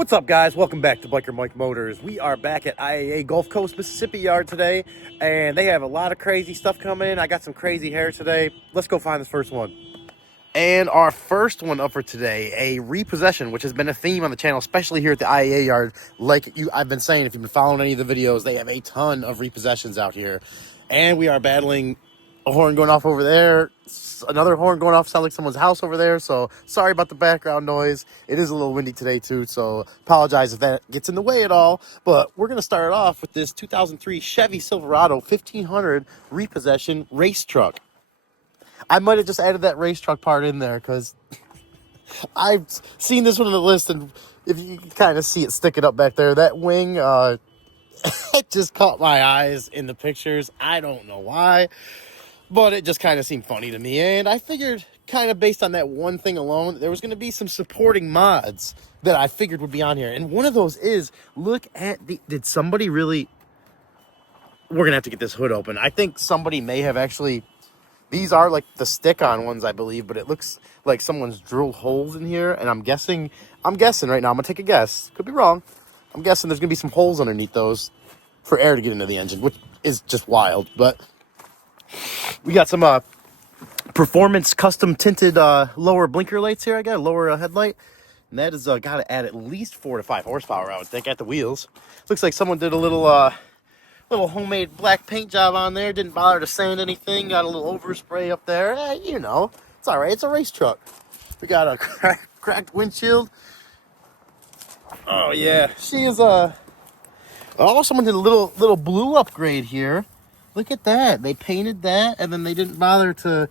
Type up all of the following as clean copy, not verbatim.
What's up, guys? Welcome back to Biker Mike Motors. We are back at IAA Gulf Coast, Mississippi yard today, and they have a lot of crazy stuff coming in. I got some crazy hair today. Let's go find this first one. And our first one up for today, a repossession, which has been a theme on the channel, especially here at the IAA yard. I've been saying, if you've been following any of the videos, they have a ton of repossessions out here. And we are battling a horn going off over there, another horn going off, sound like someone's house over there. So sorry about the background noise. It is a little windy today too, so apologize if that gets in the way at all. But we're going to start off with this 2003 Chevy Silverado 1500 repossession race truck. I might have just added that race truck part in there because I've seen this one on the list, and if you can kind of see it sticking up back there, that wing, it just caught my eyes in the pictures. I don't know why, but it just kind of seemed funny to me. And I figured, kind of based on that one thing alone, there was going to be some supporting mods that I figured would be on here. And one of those is, look at did somebody really, we're going to have to get this hood open. I think somebody may have actually, these are like the stick-on ones, I believe, but it looks like someone's drilled holes in here. And I'm guessing right now, I'm going to take a guess. Could be wrong. I'm guessing there's going to be some holes underneath those for air to get into the engine, which is just wild. But we got some performance custom tinted lower blinker lights here. I got a lower headlight, and that has got to add at least 4 to 5 horsepower, I would think, at the wheels. Looks like someone did a little homemade black paint job on there. Didn't bother to sand anything. Got a little overspray up there. You know, it's all right. It's a race truck. We got a cracked windshield. Oh yeah, she is oh, someone did a little blue upgrade here. Look at that. They painted that, and then they didn't bother to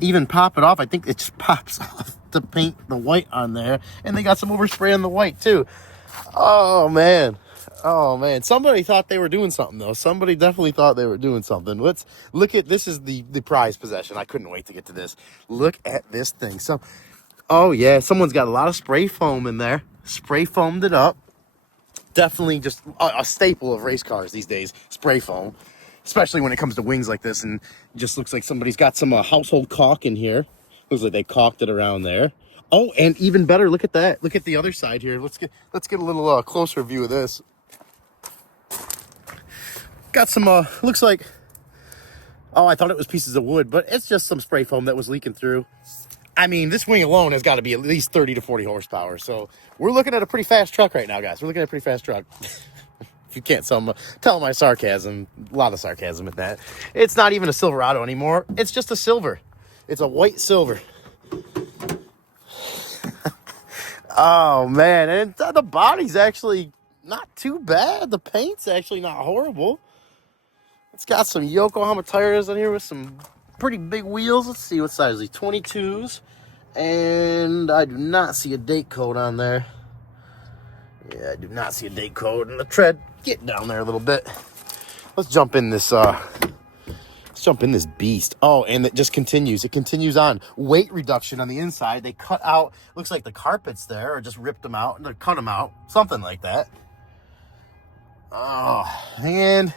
even pop it off. I think it just pops off to paint the white on there. And they got some overspray on the white, too. Oh, man. Oh, man. Somebody thought they were doing something, though. Somebody definitely thought they were doing something. Let's look at, this is the prized possession. I couldn't wait to get to this. Look at this thing. Oh, yeah. Someone's got a lot of spray foam in there. Spray foamed it up. Definitely just a staple of race cars these days. Spray foam. Especially when it comes to wings like this, and it just looks like somebody's got some household caulk in here. Looks like they caulked it around there. Oh, and even better, look at that. Look at the other side here. Let's get a little closer view of this. Got some looks like, oh, I thought it was pieces of wood, but it's just some spray foam that was leaking through. I mean, this wing alone has got to be at least 30 to 40 horsepower. So we're looking at a pretty fast truck right now, guys. We're looking at a pretty fast truck. You can't tell my sarcasm, a lot of sarcasm in that. It's not even a Silverado anymore. It's just a silver. It's a white silver. Oh, man. And the body's actually not too bad. The paint's actually not horrible. It's got some Yokohama tires on here with some pretty big wheels. Let's see what size are these. 22s. And I do not see a date code on there. Yeah, I do not see a date code. And the tread, get down there a little bit. Let's jump in this beast. Oh, and it just continues. It continues on. Weight reduction on the inside. They cut out, looks like the carpets there, or just ripped them out and cut them out. Something like that. Oh, and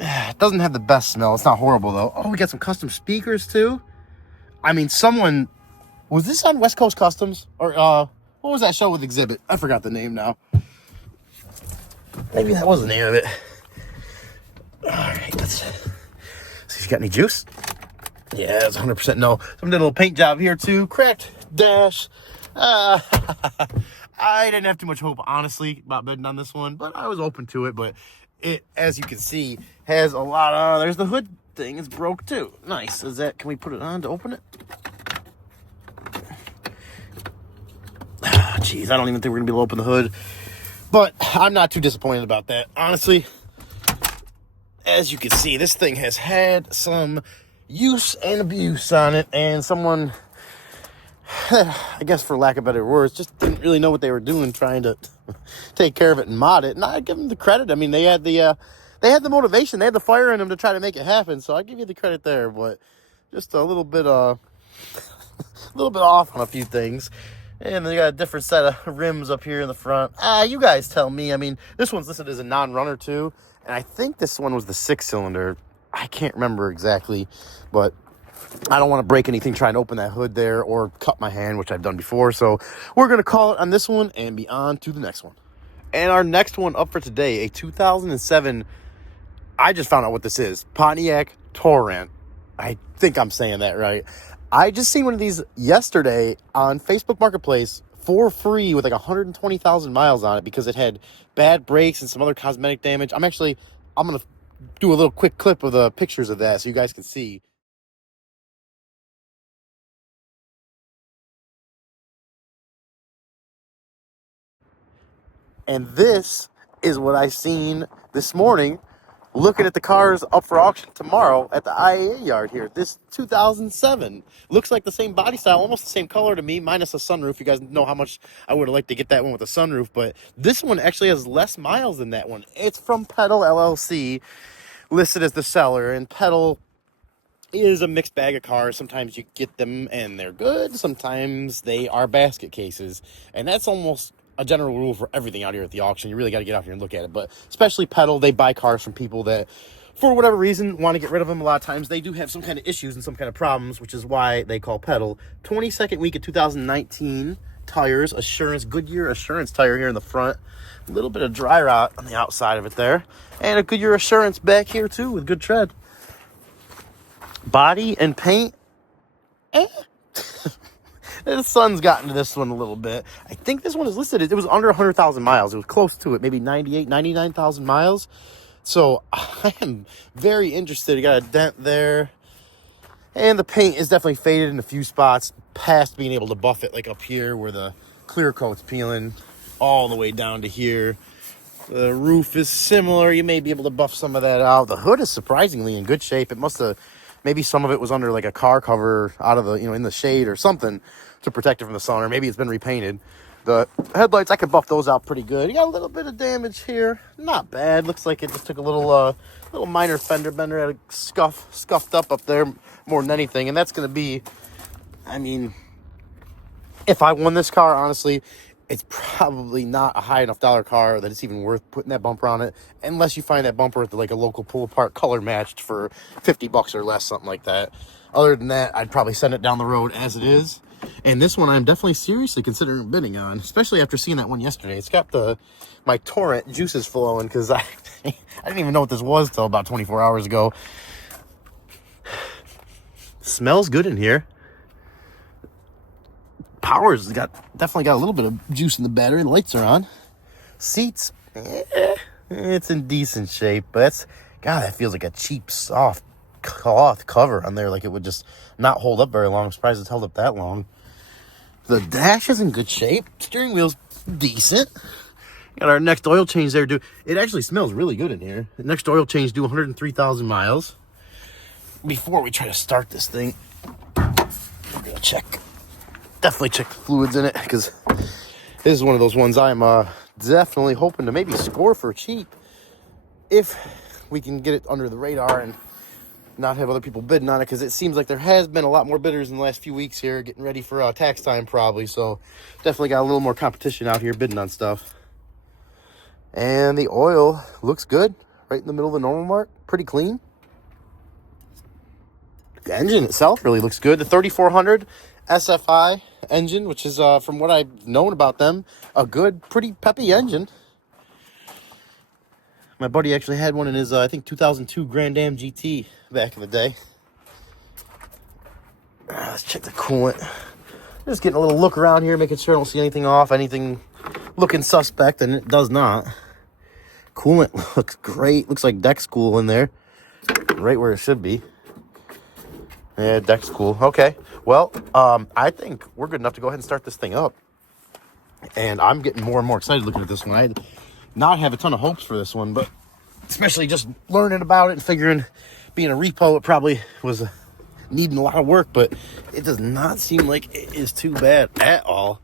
it doesn't have the best smell. It's not horrible, though. Oh, we got some custom speakers, too. I mean, someone... Was this on West Coast Customs? Or, what was that show with Exhibit? I forgot the name now. Maybe that was the name of it. All right, let's see if you got any juice. Yeah, it's 100% no. Someone did a little paint job here, too. Cracked dash. I didn't have too much hope, honestly, about bidding on this one, but I was open to it. But it, as you can see, has a lot of... there's the hood thing. It's broke, too. Nice. Is that... Can we put it on to open it? Jeez, I don't even think we're going to be able to open the hood. But I'm not too disappointed about that. Honestly, as you can see, this thing has had some use and abuse on it. And someone, I guess for lack of better words, just didn't really know what they were doing trying to take care of it and mod it. And I give them the credit. I mean, they had the motivation. They had the fire in them to try to make it happen. So I give you the credit there. But just a little bit off on a few things. And they got a different set of rims up here in the front. You guys tell me. I mean, this one's listed as a non-runner too. And I think this one was the 6-cylinder. I can't remember exactly. But I don't want to break anything trying to open that hood there or cut my hand, which I've done before. So we're going to call it on this one and be on to the next one. And our next one up for today, a 2007, I just found out what this is, Pontiac Torrent. I think I'm saying that right. I just seen one of these yesterday on Facebook Marketplace for free with like 120,000 miles on it because it had bad brakes and some other cosmetic damage. I'm going to do a little quick clip of the pictures of that so you guys can see. And this is what I seen this morning looking at the cars up for auction tomorrow at the IAA yard here. This 2007 looks like the same body style, almost the same color to me, minus a sunroof. You guys know how much I would have liked to get that one with a sunroof, but this one actually has less miles than that one. It's from Pedal LLC, listed as the seller, and Pedal is a mixed bag of cars. Sometimes you get them and they're good. Sometimes they are basket cases, and that's almost a general rule for everything out here at the auction. You really got to get out here and look at it, but especially Pedal, they buy cars from people that, for whatever reason, want to get rid of them. A lot of times they do have some kind of issues and some kind of problems, which is why they call Pedal. 22nd week of 2019 tires, Assurance, Goodyear Assurance tire here in the front. A little bit of dry rot on the outside of it there, and a Goodyear Assurance back here too with good tread. Body and paint, the sun's gotten to this one a little bit. I think this one is listed. It was under 100,000 miles. It was close to it, maybe 98, 99,000 miles. So I am very interested. You got a dent there. And the paint is definitely faded in a few spots, past being able to buff it, like up here where the clear coat's peeling all the way down to here. The roof is similar. You may be able to buff some of that out. The hood is surprisingly in good shape. It must have, maybe some of it was under like a car cover out of the, in the shade or something to protect it from the sun, or maybe it's been repainted. The headlights, I could buff those out pretty good. You got a little bit of damage here. Not bad. Looks like it just took a little minor fender bender, had a scuffed up there more than anything. And that's going to be, I mean, if I won this car, honestly, it's probably not a high enough dollar car that it's even worth putting that bumper on it, unless you find that bumper at like a local pull apart color matched for $50 or less, something like that. Other than that, I'd probably send it down the road as it is. And this one I'm definitely seriously considering bidding on, especially after seeing that one yesterday. It's got my Torrent juices flowing because I didn't even know what this was till about 24 hours ago. Smells good in here. Power's definitely got a little bit of juice in the battery. The lights are on. Seats, it's in decent shape, but that feels like a cheap, soft cloth cover on there. Like it would just not hold up very long. I'm surprised it's held up that long. The dash is in good shape. Steering wheel's decent. Got our next oil change there. It actually smells really good in here. The next oil change due 103,000 miles. Before we try to start this thing, we're gonna definitely check the fluids in it, because this is one of those ones I'm definitely hoping to maybe score for cheap if we can get it under the radar and not have other people bidding on it, because it seems like there has been a lot more bidders in the last few weeks here, getting ready for tax time probably. So definitely got a little more competition out here bidding on stuff. And the oil looks good, right in the middle of the normal mark, pretty clean. The engine itself really looks good. The 3400 SFI engine, which is from what I've known about them, a good, pretty peppy engine. My buddy actually had one in his, I think, 2002 Grand Am GT back in the day. Let's check the coolant. Just getting a little look around here, making sure I don't see anything off, anything looking suspect, and it does not. Coolant looks great. Looks like deck's cool in there, right where it should be. Yeah, deck's cool. Okay, well, I think we're good enough to go ahead and start this thing up. And I'm getting more and more excited looking at this one. I did not have a ton of hopes for this one, but especially just learning about it and figuring being a repo, it probably was needing a lot of work, but it does not seem like it is too bad at all.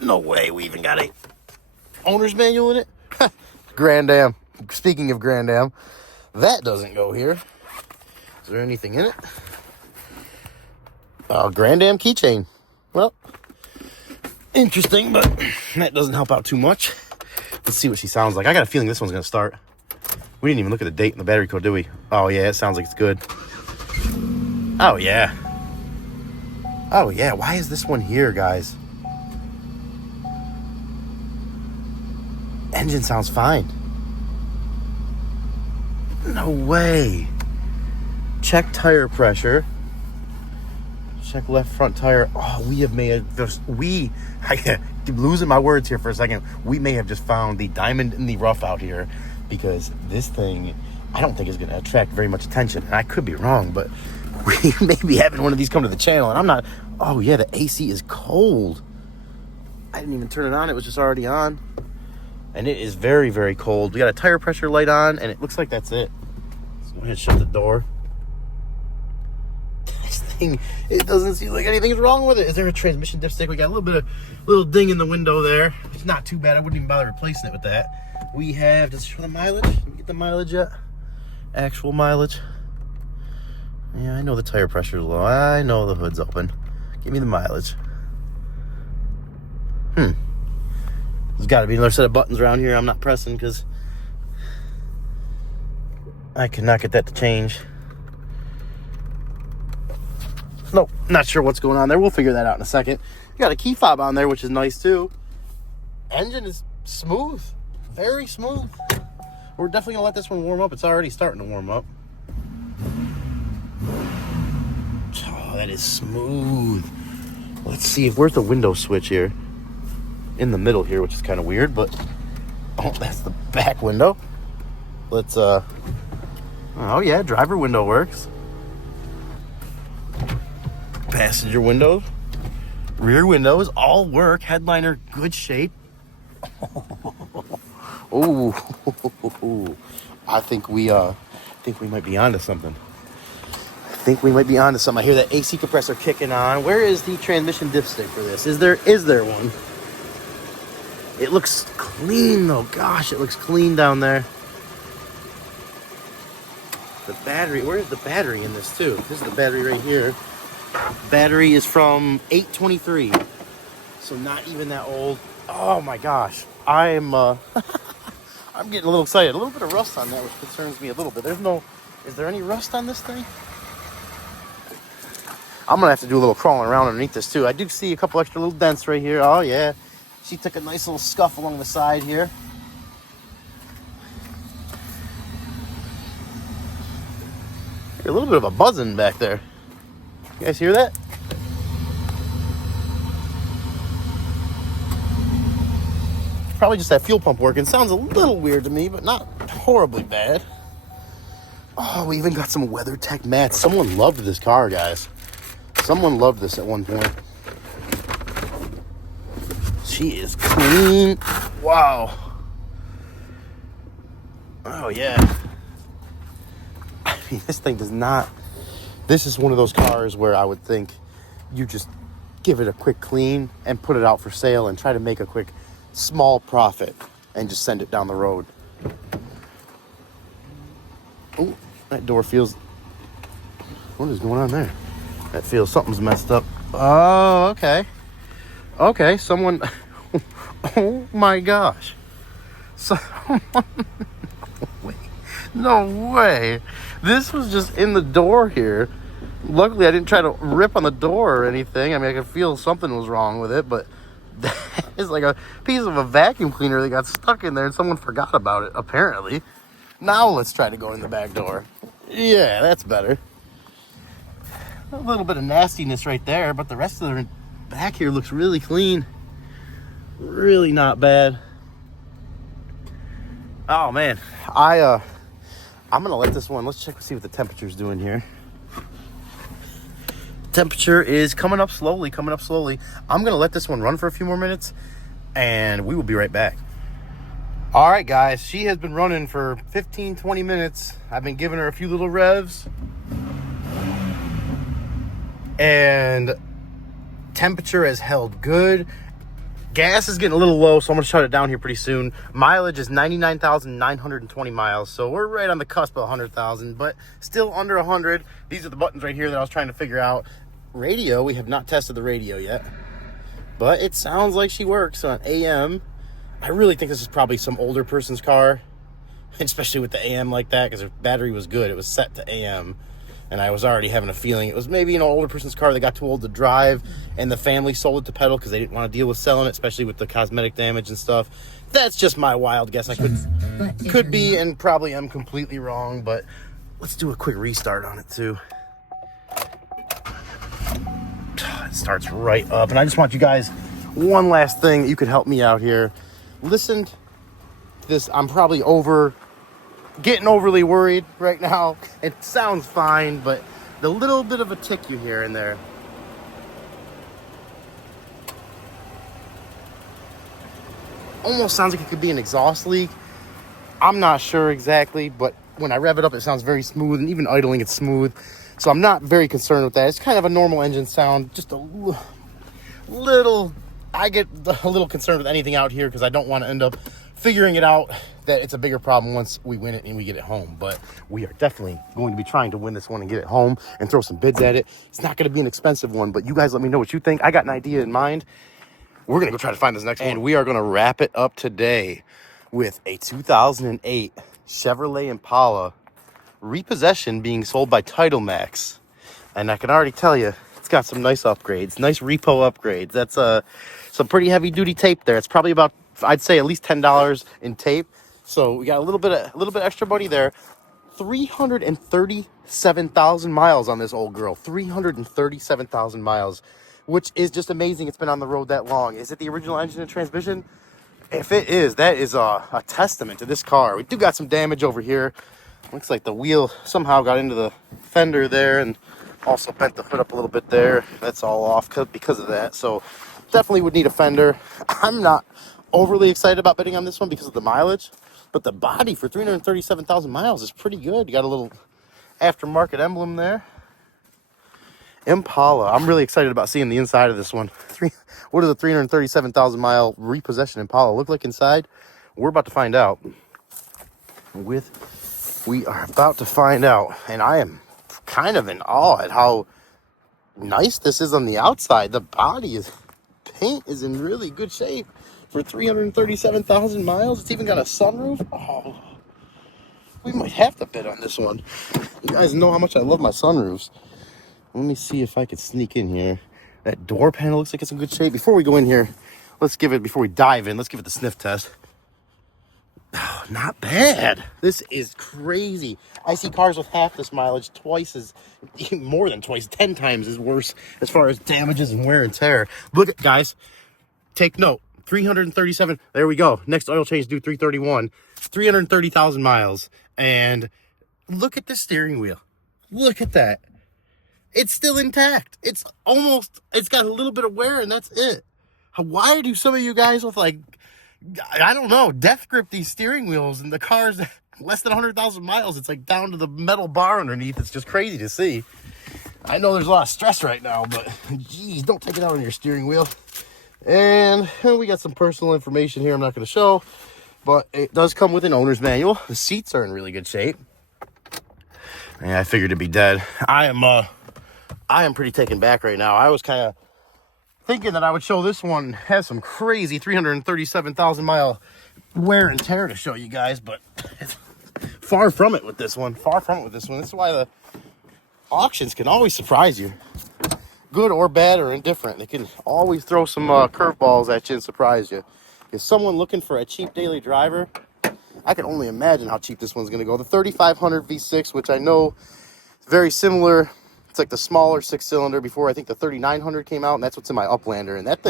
No way we even got a owner's manual in it. Grand Am. Speaking of Grand Am, that doesn't go here. Is there anything in it? Grand Am keychain. Well, interesting, but that doesn't help out too much. Let's see what she sounds like. I got a feeling this one's going to start. We didn't even look at the date and the battery code, did we? Oh, yeah, it sounds like it's good. Oh, yeah. Oh, yeah. Why is this one here, guys? Engine sounds fine. No way. Check tire pressure. Check left front tire. Oh, we may have just... I keep losing my words here for a second. We may have just found the diamond in the rough out here, because this thing, I don't think is going to attract very much attention. And I could be wrong, but we may be having one of these come to the channel, and I'm not... Oh, yeah, the AC is cold. I didn't even turn it on. It was just already on. And it is very, very cold. We got a tire pressure light on, and it looks like that's it. So I'm going to shut the door. This thing, it doesn't seem like anything's wrong with it. Is there a transmission dipstick? We got a little ding in the window there. It's not too bad. I wouldn't even bother replacing it with that. We have, does it show the mileage? Did we get the mileage yet? Actual mileage. Yeah, I know the tire pressure is low. I know the hood's open. Give me the mileage. There's got to be another set of buttons around here I'm not pressing, because I cannot get that to change. Nope, not sure what's going on there. We'll figure that out in a second. You got a key fob on there, which is nice too. Engine is smooth, very smooth. We're definitely gonna let this one warm up. It's already starting to warm up. Oh, that is smooth. Let's see, where's the window switch here? In the middle here, which is kind of weird, but oh, that's the back window. Let's oh yeah, driver window works. Passenger windows, rear windows all work. Headliner, good shape. Oh, I think we might be onto something. I hear that AC compressor kicking on. Where is the transmission dipstick for this? Is there one? It looks clean though. Gosh, it looks clean down there. The battery, where's the battery in this too? This is the battery right here. Battery is from 823. So not even that old. Oh my gosh. I'm I'm getting a little excited. A little bit of rust on that, which concerns me a little bit. Is there any rust on this thing? I'm gonna have to do a little crawling around underneath this too. I do see a couple extra little dents right here. Oh yeah. She took a nice little scuff along the side here. A little bit of a buzzing back there. You guys hear that? Probably just that fuel pump working. Sounds a little weird to me, but not horribly bad. Oh, we even got some WeatherTech mats. Someone loved this car, guys. Someone loved this at one point. She is clean. Wow. Oh, yeah. I mean, this thing does not... This is one of those cars where I would think you just give it a quick clean and put it out for sale and try to make a quick small profit and just send it down the road. Oh, that door feels... What is going on there? That feels something's messed up. Oh, okay. Okay, someone... Oh my gosh. No way. This was just in the door here. Luckily, I didn't try to rip on the door or anything. I mean, I could feel something was wrong with it, but that is like a piece of a vacuum cleaner that got stuck in there and someone forgot about it, apparently. Now let's try to go in the back door. Yeah, that's better. A little bit of nastiness right there, but the rest of the back here looks really clean. Really not bad. Oh man, I'm gonna let this one, let's check and see what the temperature's doing here. Temperature is coming up slowly. I'm gonna let this one run for a few more minutes and we will be right back. All right guys, she has been running for 15-20 minutes. I've been giving her a few little revs and temperature has held good. Gas is getting a little low, so I'm going to shut it down here pretty soon. Mileage is 99,920 miles, so we're right on the cusp of 100,000, but still under 100. These are the buttons right here that I was trying to figure out. Radio, we have not tested the radio yet, but it sounds like she works on AM. I really think this is probably some older person's car, especially with the AM like that, because her battery was good. It was set to AM, And I was already having a feeling it was maybe an older person's car that got too old to drive, and the family sold it to pedal because they didn't want to deal with selling it, especially with the cosmetic damage and stuff. That's just my wild guess. I could be, and probably am completely wrong, but let's do a quick restart on it too. It starts right up, and I just want you guys, one last thing, you could help me out here. Listen to this. I'm probably getting overly worried right now. It sounds fine, but the little bit of a tick you hear in there, almost sounds like it could be an exhaust leak. I'm not sure exactly, but when I rev it up, it sounds very smooth, and even idling it's smooth. So I'm not very concerned with that. It's kind of a normal engine sound, just a little, I get a little concerned with anything out here because I don't want to end up figuring it out that it's a bigger problem once we win it and we get it home. But we are definitely going to be trying to win this one and get it home and throw some bids at it. It's not going to be an expensive one, but you guys let me know what you think. I got an idea in mind. We're going to go try to find this next one. And we are going to wrap it up today with a 2008 Chevrolet Impala repossession being sold by Title Max. And I can already tell you, it's got some nice upgrades, nice repo upgrades. That's some pretty heavy duty tape there. It's probably about, I'd say, at least $10 in tape. So we got a little bit extra money there. 337,000 miles on this old girl. 337,000 miles, which is just amazing. It's been on the road that long. Is it the original engine and transmission? If it is, that is a testament to this car. We do got some damage over here. Looks like the wheel somehow got into the fender there and also bent the hood up a little bit there. That's all off because of that. So definitely would need a fender. I'm not overly excited about bidding on this one because of the mileage, but the body for 337,000 miles is pretty good. You got a little aftermarket emblem there. Impala. I'm really excited about seeing the inside of this one. What does a 337,000 mile repossession Impala look like inside? We're about to find out. We are about to find out, and I am kind of in awe at how nice this is on the outside. The paint is in really good shape for 337,000 miles. It's even got a sunroof. Oh, we might have to bid on this one. You guys know how much I love my sunroofs. Let me see if I could sneak in here. That door panel looks like it's in good shape. Before we go in here, before we dive in, let's give it the sniff test. Oh, not bad. This is crazy. I see cars with half this mileage more than twice, 10 times as worse as far as damages and wear and tear. Look at, guys, take note. 337, there we go. Next oil change due 331. 330,000 miles. And look at the steering wheel. Look at that. It's still intact. It's got a little bit of wear and that's it. Why do some of you guys with, like, I don't know, death grip these steering wheels and the cars less than 100,000 miles? It's like down to the metal bar underneath. It's just crazy to see. I know there's a lot of stress right now, but geez, don't take it out on your steering wheel. And we got some personal information here I'm not going to show, but it does come with an owner's manual. The seats are in really good shape. Yeah, I figured it'd be dead. I am pretty taken back right now. I was kind of thinking that I would show this one has some crazy 337,000 mile wear and tear to show you guys, but it's far from it with this one. This is why the auctions can always surprise you, good or bad or indifferent. They can always throw some curveballs at you and surprise you. Is someone looking for a cheap daily driver? I can only imagine how cheap this one's going to go. The 3500 V6, which I know is very similar. It's like the smaller 6-cylinder before I think the 3900 came out, and that's what's in my Uplander. And that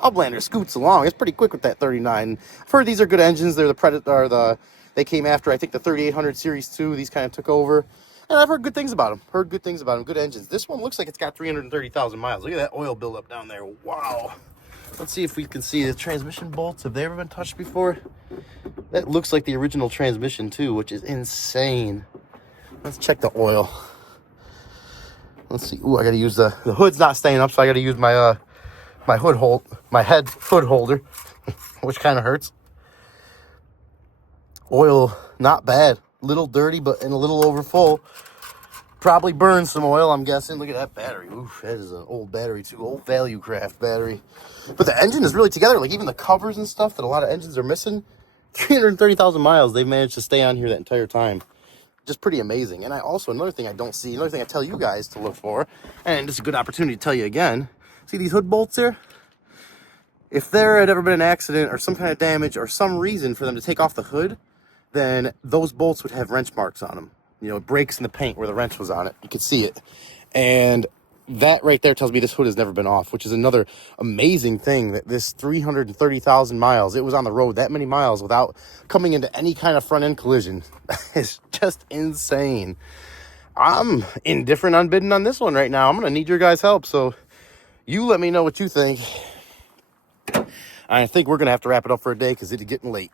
Uplander scoots along. It's pretty quick with that 39. I've heard these are good engines. They're the Predator. They came after, I think, the 3800 Series 2. These kind of took over. And I've heard good things about them. Good engines. This one looks like it's got 330,000 miles. Look at that oil buildup down there. Wow. Let's see if we can see the transmission bolts. Have they ever been touched before? That looks like the original transmission, too, which is insane. Let's check the oil. Let's see. Ooh, I got to use the hood's not staying up, so I got to use my head hood holder, which kind of hurts. Oil, not bad. Little dirty, but and a little over full. Probably burned some oil, I'm guessing. Look at that battery. Oof, that is an old battery, too. Old Value Craft battery. But the engine is really together. Like, even the covers and stuff that a lot of engines are missing. 330,000 miles. They've managed to stay on here that entire time. just pretty amazing. And I also, another thing I don't see, another thing I tell you guys to look for, and this is a good opportunity to tell you again, see these hood bolts here? If there had ever been an accident or some kind of damage or some reason for them to take off the hood, then those bolts would have wrench marks on them. You know, breaks in the paint where the wrench was on it. You could see it. And that right there tells me this hood has never been off, which is another amazing thing, that this 330,000 miles, it was on the road that many miles without coming into any kind of front end collision. It's just insane. I'm indifferent on bidding on this one right now. I'm going to need your guys' help. So you let me know what you think. I think we're going to have to wrap it up for a day because it's getting late.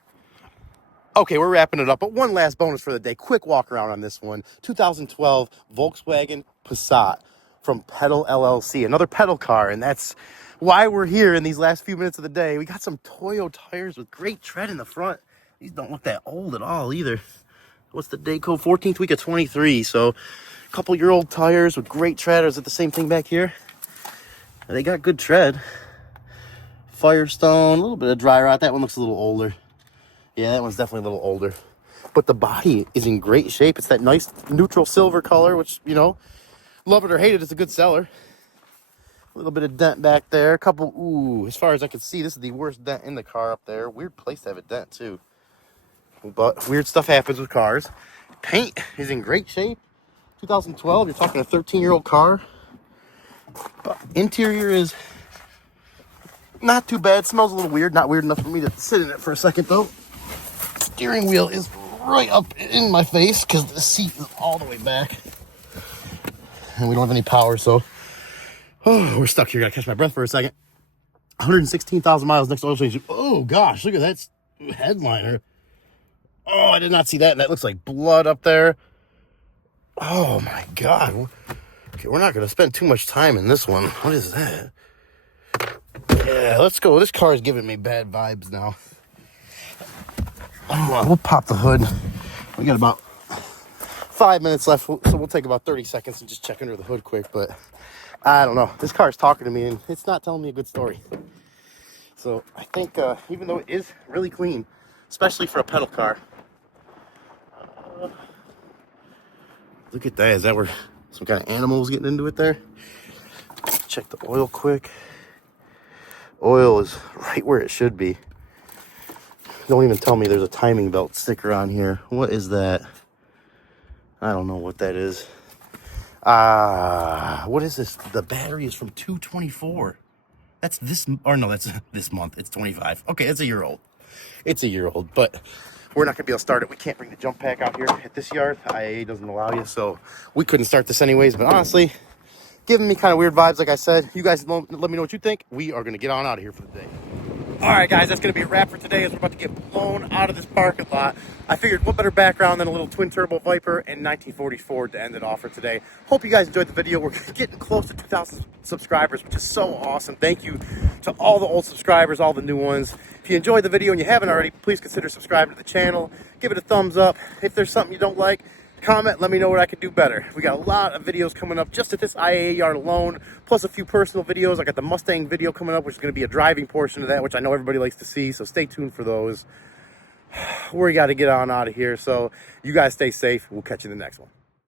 Okay, we're wrapping it up, but one last bonus for the day. Quick walk around on this one. 2012 Volkswagen Passat from Pedal LLC, another pedal car, and that's why we're here in these last few minutes of the day. We got some Toyo tires with great tread in the front. These don't look that old at all either. What's the day code? 14th week of 23, so a couple-year-old tires with great tread. Is it the same thing back here? They got good tread. Firestone, a little bit of dry rot. That one looks a little older. Yeah, that one's definitely a little older. But the body is in great shape. It's that nice neutral silver color, which, you know, love it or hate it, it's a good seller. A little bit of dent back there. A couple, ooh, as far as I can see, this is the worst dent in the car up there. Weird place to have a dent, too. But weird stuff happens with cars. Paint is in great shape. 2012, you're talking a 13-year-old car. But interior is not too bad. Smells a little weird. Not weird enough for me to sit in it for a second, though. Steering wheel is right up in my face because the seat is all the way back. And we don't have any power, so we're stuck here. Gotta catch my breath for a second. 116,000 miles next oil change. Oh, gosh, look at that headliner. Oh, I did not see that. And that looks like blood up there. Oh, my God. Okay, we're not going to spend too much time in this one. What is that? Yeah, let's go. This car is giving me bad vibes now. We'll pop the hood. We got about 5 minutes left, so we'll take about 30 seconds and just check under the hood quick. But I don't know. This car is talking to me, and it's not telling me a good story. So I think, even though it is really clean, especially for a pedal car, look at that. Is that where some kind of animal's getting into it there? Check the oil quick. Oil is right where it should be. Don't even tell me there's a timing belt sticker on here. What is that? I don't know what that is. What is this? The battery is from 2/24. That's this, or no, that's this month. It's 25. Okay, it's a year old. It's a year old, but we're not gonna be able to start it. We can't bring the jump pack out here at this yard. IAA doesn't allow you, so we couldn't start this anyways. But honestly, giving me kind of weird vibes, like I said. You guys let me know what you think. We are gonna get on out of here for the day. All right, guys, that's going to be a wrap for today as we're about to get blown out of this parking lot. I figured what better background than a little twin-turbo Viper and 1940 Ford to end it off for today. Hope you guys enjoyed the video. We're getting close to 2,000 subscribers, which is so awesome. Thank you to all the old subscribers, all the new ones. If you enjoyed the video and you haven't already, please consider subscribing to the channel. Give it a thumbs up. If there's something you don't like, comment, let me know what I could do better. We got a lot of videos coming up just at this IAA yard alone, plus a few personal videos. I got the Mustang video coming up, which is going to be a driving portion of that, which I know everybody likes to see, so stay tuned for those. We got to get on out of here, so you guys stay safe. We'll catch you in the next one.